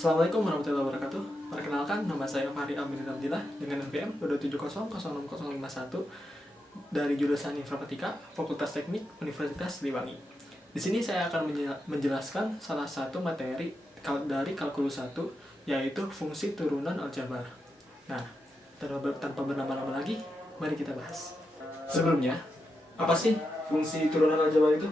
Assalamualaikum warahmatullahi wabarakatuh. Perkenalkan, nama saya Fahri Amir Abdillah dengan NPM 2700601 dari jurusan Informatika, Fakultas Teknik, Universitas Siliwangi. Di sini saya akan menjelaskan salah satu materi dari kalkulus 1, yaitu fungsi turunan aljabar. Nah, tanpa berlama-lama lagi, mari kita bahas. Sebelumnya, apa sih fungsi turunan aljabar itu?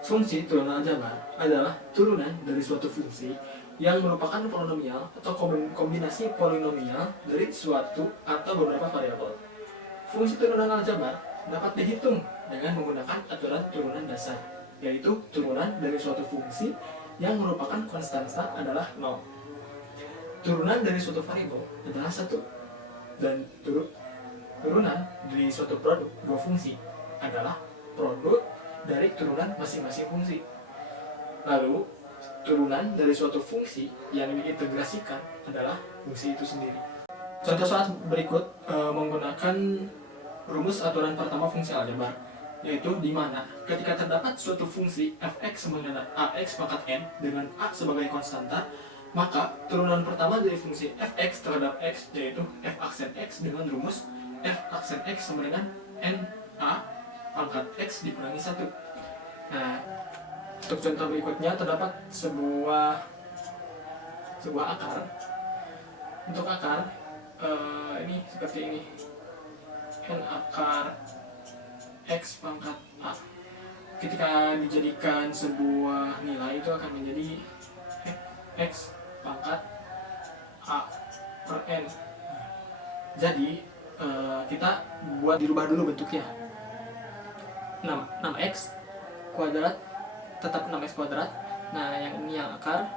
Fungsi turunan aljabar adalah turunan dari suatu fungsi yang merupakan polinomial atau kombinasi polinomial dari suatu atau beberapa variabel. Fungsi turunan aljabar dapat dihitung dengan menggunakan aturan turunan dasar, yaitu turunan dari suatu fungsi yang merupakan konstansa adalah 0. Turunan dari suatu variabel adalah 1, dan turunan dari suatu produk dua fungsi adalah produk dari turunan masing-masing fungsi. Lalu, turunan dari suatu fungsi yang diintegrasikan adalah fungsi itu sendiri. Contoh soal berikut menggunakan rumus aturan pertama fungsi aljabar, yaitu di mana ketika terdapat suatu fungsi fx sama dengan ax pangkat n dengan a sebagai konstanta, maka turunan pertama dari fungsi fx terhadap x yaitu f aksen x dengan rumus f aksen x sama dengan na pangkat x dikurangi 1. Nah, untuk contoh berikutnya terdapat sebuah akar. Untuk akar ini seperti ini, n akar x pangkat a. Ketika dijadikan sebuah nilai, itu akan menjadi x pangkat a per n. Jadi kita dirubah dulu bentuknya. 6x kuadrat tetap 6x kuadrat. Nah, yang ini yang akar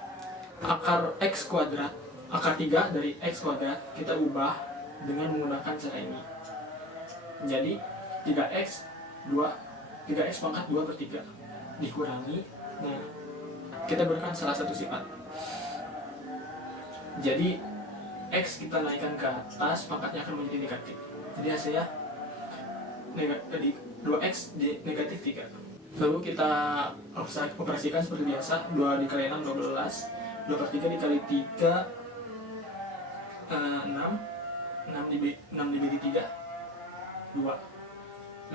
x kuadrat, akar 3 dari x kuadrat kita ubah dengan menggunakan cara ini. Jadi 3x pangkat 2 per 3 dikurangi. Nah, kita berikan salah satu sifat. Jadi x kita naikkan ke atas, pangkatnya akan menjadi negatif. Jadi hasilnya 2x negatif 3. Lalu kita operasikan seperti biasa. 2 dikali 6, 12. 2 per 3 dikali 3, 6. 6 dibagi 3, 2.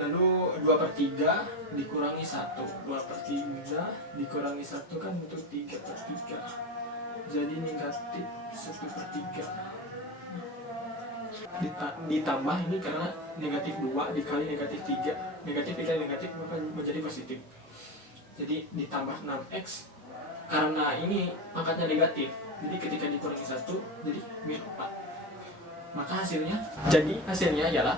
Lalu 2 per 3 dikurangi 1. 2 per 3 dikurangi 1 kan bentuk 3 per 3. Jadi negatif 1 per 3. Ditambah ini karena negatif 2 dikali negatif 3. Negatif dikali negatif maka menjadi positif. Jadi ditambah 6x. Karena ini pangkatnya negatif, jadi ketika dikurangi 1 jadi min 4. Maka hasilnya ialah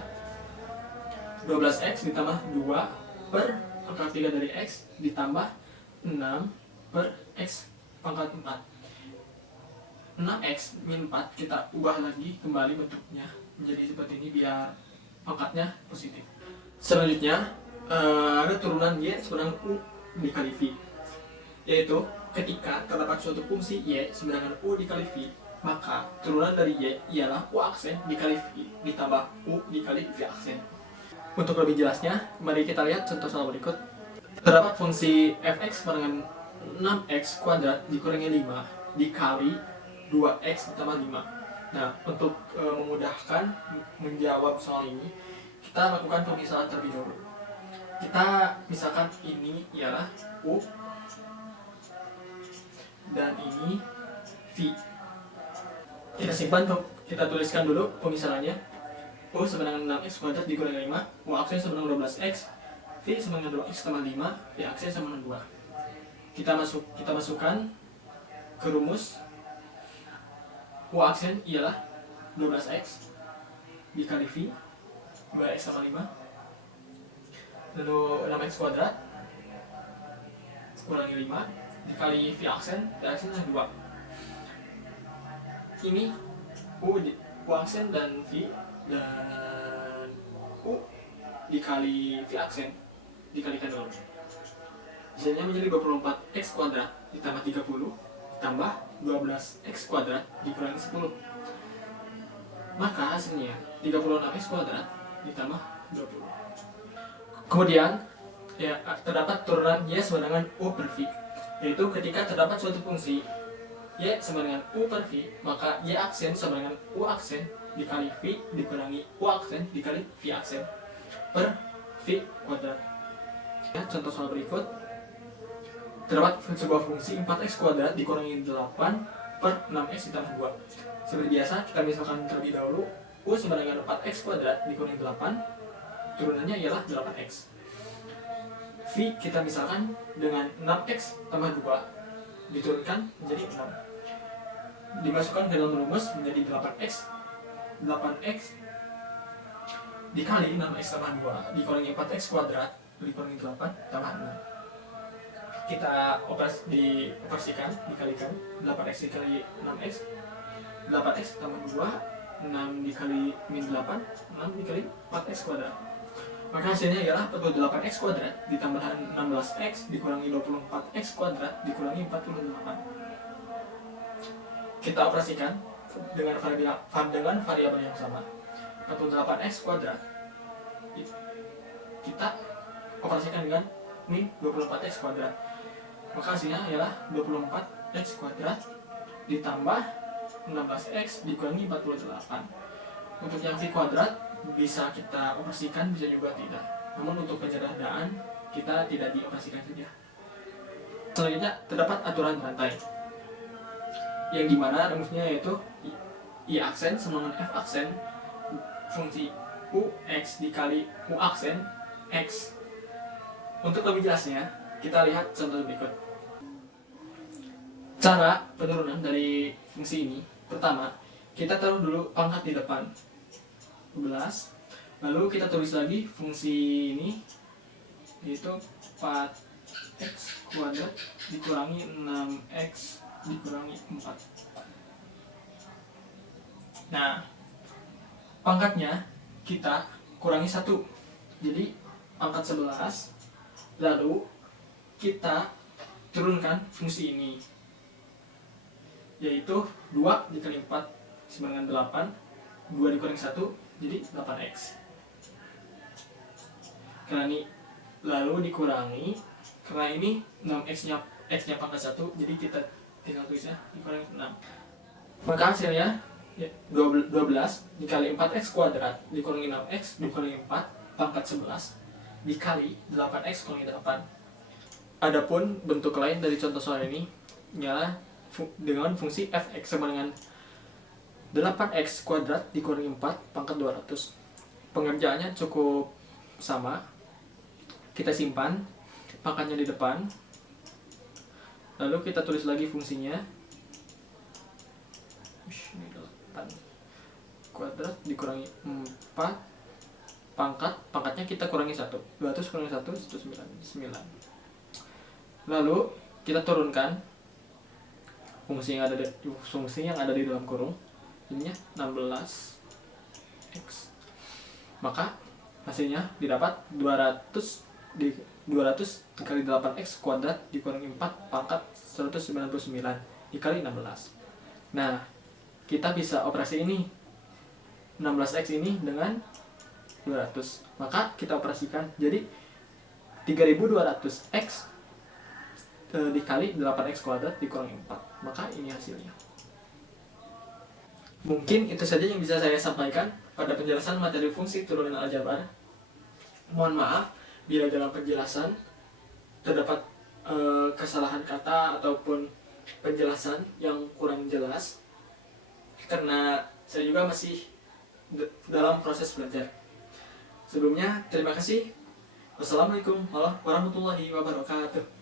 12x ditambah 2 per akar 3 dari x ditambah 6 per x pangkat 4. 6x min 4 kita ubah lagi kembali bentuknya menjadi seperti ini biar pangkatnya positif. Selanjutnya ada turunan y sebenarnya u dikali v, yaitu ketika terdapat suatu fungsi y sama dengan u dikali v, maka turunan dari y ialah u aksen dikali v ditambah u dikali v aksen. Untuk lebih jelasnya, mari kita lihat contoh soal berikut. Terdapat fungsi fx sama dengan 6x kuadrat dikurangi 5 dikali 2x ditambah 5. Nah, untuk memudahkan menjawab soal ini, kita lakukan pemisahan terlebih dahulu. Kita misalkan ini ialah u dan ini v. Kita simpan, kita tuliskan dulu pemisahannya. U sama dengan 6x kuadrat dikurangi 5, u aksen sama dengan 12x, v sama dengan 2x tambah 5, v aksen sama dengan 2. Kita masukkan ke rumus. U aksen ialah 12x dikali v 2x sama 5, lalu 6x kuadrat kurangi 5 dikali v aksen adalah 2. Ini u aksen dan v dan u dikali v aksen dikalikan dulu, hasilnya menjadi 24x kuadrat ditambah 30 ditambah 12x kuadrat dikurangi 10. Maka hasilnya 36x kuadrat ditambah 20. Kemudian terdapat turunan y sama dengan u per v, yaitu ketika terdapat suatu fungsi Y sama dengan U per V, maka Y aksen sama dengan U aksen dikali V dikurangi U aksen dikali V aksen per V kuadrat. Ya, contoh soal berikut. Terdapat sebuah fungsi 4x kuadrat dikurangi 8 per 6x ditambah 2. Seperti biasa, kita misalkan terlebih dahulu U sama dengan 4x kuadrat dikurangi 8, turunannya ialah 8x. V kita misalkan dengan 6x tambah 2 diturunkan menjadi 6. Dimasukkan ke dalam rumus menjadi 8x dikali 6x tambah 2 dikurangi 4x kuadrat dikurangi 8 tambah 6. Kita dioperasikan, dikalikan 8x dikali 6x, 8x tambah 2, 6 dikali min 8, 6 dikali 4x kuadrat. Maka hasilnya ialah 48x kuadrat ditambah 16x dikurangi 24x kuadrat dikurangi 48. Kita operasikan dengan variabel yang sama. 48x kuadrat kita operasikan dengan min 24x kuadrat. Maka hasilnya ialah 24x kuadrat ditambah 16x dikurangi 48. Untuk yang V kuadrat bisa kita operasikan, bisa juga tidak. Namun untuk penyederhanaan kita tidak dioperasikan saja. Selanjutnya terdapat aturan rantai, yang dimana rumusnya yaitu I aksen sama dengan F aksen fungsi UX dikali U aksen X. Untuk lebih jelasnya, kita lihat contoh berikut. Cara penurunan dari fungsi ini, pertama, kita taruh dulu pangkat di depan 12, lalu kita tulis lagi fungsi ini, yaitu 4x kuadrat dikurangi 6x dikurangi 4. Nah, pangkatnya kita kurangi 1, jadi pangkat 11, lalu kita turunkan fungsi ini, yaitu 2 dikali 4 sama dengan 8, 2 dikurangi 1 jadi 8x. Karena ini lalu dikurangi, karena ini 6x nya pangkat 1, jadi kita tinggal tulisnya dikurangi 6. Maka hasilnya 12 dikali 4x kuadrat dikurangi 6x dikurangi 4 pangkat 11 dikali 8x kurangi 8. Adapun bentuk lain dari contoh soal ini ialah dengan fungsi fx sama dengan 8x kuadrat dikurangi 4 pangkat 200. Pengerjaannya cukup sama. Kita simpan pangkatnya di depan, lalu kita tulis lagi fungsinya, 8 kuadrat dikurangi 4 pangkatnya kita kurangi 1, 200 kurangi 1 9. Lalu kita turunkan fungsi yang ada di dalam kurung, ininya 16x. Maka hasilnya didapat 200 dikali 8x kuadrat dikurangi 4 pangkat 199 dikali 16. Nah, kita bisa operasi ini 16x ini dengan 200. Maka kita operasikan jadi 3200x dikali 8x kuadrat dikurangi 4. Maka ini hasilnya. Mungkin itu saja yang bisa saya sampaikan pada penjelasan materi fungsi turunan aljabar. Mohon maaf bila dalam penjelasan terdapat kesalahan kata ataupun penjelasan yang kurang jelas, karena saya juga masih dalam proses belajar. Sebelumnya, terima kasih. Wassalamualaikum warahmatullahi wabarakatuh.